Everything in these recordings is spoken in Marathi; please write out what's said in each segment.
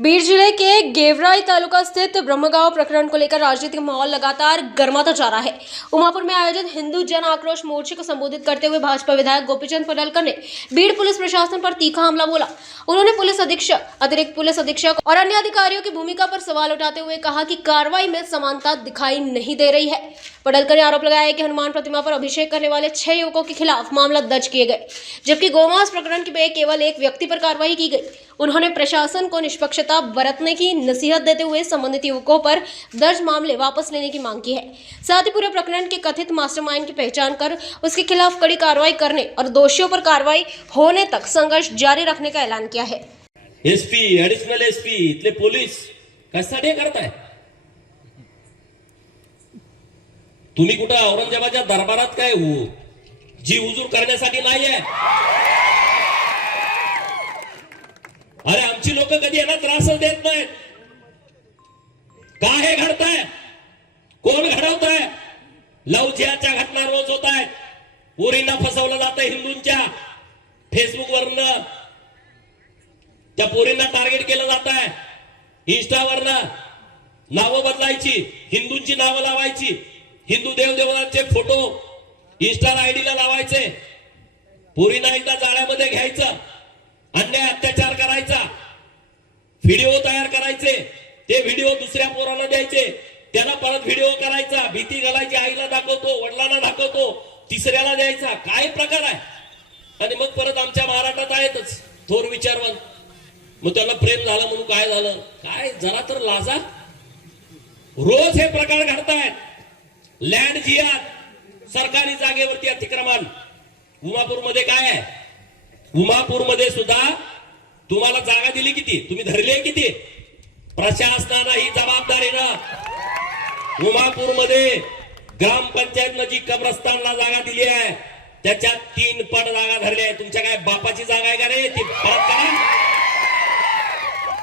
बीड जिले के गेवराई तालुका स्थित ब्रह्मगांव प्रकरण को लेकर राजनीतिक माहौल लगातार गर्माता जा रहा है। उमापुर में आयोजित हिंदू जन आक्रोश मोर्चे को संबोधित करते हुए भाजपा विधायक गोपीचंद पडळकर ने बीड पुलिस प्रशासन पर तीखा हमला बोला। उन्होंने पुलिस अधीक्षक, अतिरिक्त पुलिस अधीक्षक और अन्य अधिकारियों की भूमिका पर सवाल उठाते हुए कहा कि कार्रवाई में समानता दिखाई नहीं दे रही है। पडळकर ने आरोप लगाया कि हनुमान प्रतिमा पर अभिषेक करने वाले 6 युवकों के खिलाफ मामला दर्ज किए गए, जबकि गोमांस प्रकरण में केवल एक व्यक्ति पर कार्रवाई की गई। उन्होंने प्रशासन को निष्पक्षता बरतने की नसीहत देते हुए संबंधित युवकों पर दर्ज मामले वापस लेने की मांग की है। साथ ही पूरे प्रकरण के कथित मास्टरमाइंड की पहचान कर उसके खिलाफ कड़ी कार्रवाई करने और दोषियों पर कार्रवाई होने तक संघर्ष जारी रखने का ऐलान किया है। एसपी, एडिशनल एसपी, इथले पोलीस कशासाठी करताय? तुम्ही कुठं औरंगजेबाच्या दरबारात काय जी हुजूर करण्यासाठी नाहीये? अरे आमची लोक कधी यांना त्रासच देत नाहीत। का हे घडतंय? कोण घडवतंय? लव जिहादच्या घटना रोज होत आहेत। पोरींना फसवलं जातं हिंदूंच्या फेसबुक वरनं, त्या पोरींना टार्गेट केलं जात आहे। इंस्टावरनं नावं बदलायची, हिंदूंची नावं लावायची, हिंदू देवदेवतांचे फोटो इंस्टा आयडीला लावायचे, पोरींना एकदा जाळ्यामध्ये घ्यायचं, अन्याय अत्याचार करायचा, व्हिडिओ तयार करायचे, ते व्हिडिओ दुसऱ्या पोराला द्यायचे, त्याला परत व्हिडिओ करायचा, भीती घालायची, आईला दाखवतो, वडिलांना दाखवतो, तिसऱ्याला द्यायचा। काय प्रकार आहे? आणि मग परत आमच्या महाराष्ट्रात आहेतच थोर विचारवंत, मग त्याला प्रेम झालं म्हणून काय झालं? काय जरा तर लाजा। रोज हे प्रकार घडतायत। लँड जिहाद, सरकारी जागेवरती अतिक्रमण। उमापूर मध्ये काय आहे? उमापूर मध्ये सुद्धा तुम्हाला जागा दिली किती? तुम्ही धरले किती? प्रशासनानं ही जबाबदारीनं उमापूर मध्ये ग्रामपंचायत नजीक कब्रस्तानला जागा दिली आहे, त्याच्यात 3 पट जागा धरल्या आहे। तुमच्या काय बापाची जागा आहे का रे? ती परत करा।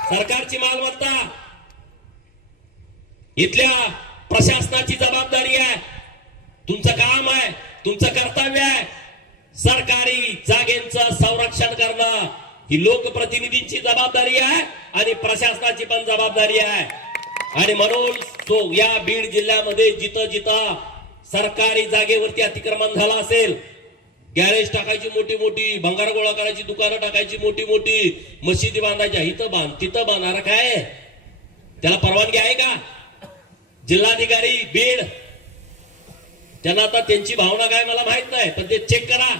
सरकारची मालमत्ता, इथल्या प्रशासनाची जबाबदारी आहे, तुमचं काम आहे, तुमचं कर्तव्य आहे। सरकारी जागेचं संरक्षण करणं ही लोकप्रतिनिधींची जबाबदारी आहे आणि प्रशासनाची पण जबाबदारी आहे। आणि म्हणून तो या बीड जिल्ह्यामध्ये जिथं जिथं सरकारी जागेवरती अतिक्रमण झालं असेल, गॅरेज टाकायची मोठी मोठी, भंगार गोळा करायची दुकानं टाकायची मोठी मोठी, मशिदी बांधायच्या, इथं बांध तिथं बांधणार काय? त्याला परवानगी आहे का? जिल्हाधिकारी बीड, त्यांना आता त्यांची भावना काय मला माहित नाही, पण ते चेक करा,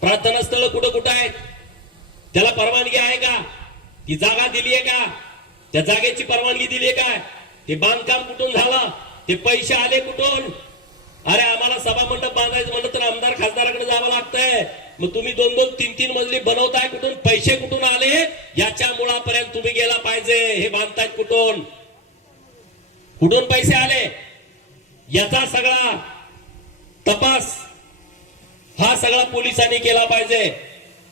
प्रार्थना स्थळ कुठं कुठं आहेत, त्याला परवानगी आहे का? ती जागा दिली आहे का? त्या जागेची परवानगी दिली आहे का? ते बांधकाम कुठून झालं? ते पैसे आले कुठून? अरे आम्हाला सभा मंडप बांधायचं म्हणलं तर आमदार खासदाराकडे जावं लागतंय। मग तुम्ही 2-2, 3-3 मजली बनवताय कुठून? पैसे कुठून आले? याच्या मुळापर्यंत तुम्ही गेला पाहिजे। हे बांधतायत कुठून? कुठून पैसे आले? याचा सगळा तपास हा सगळा पोलिसांनी केला पाहिजे।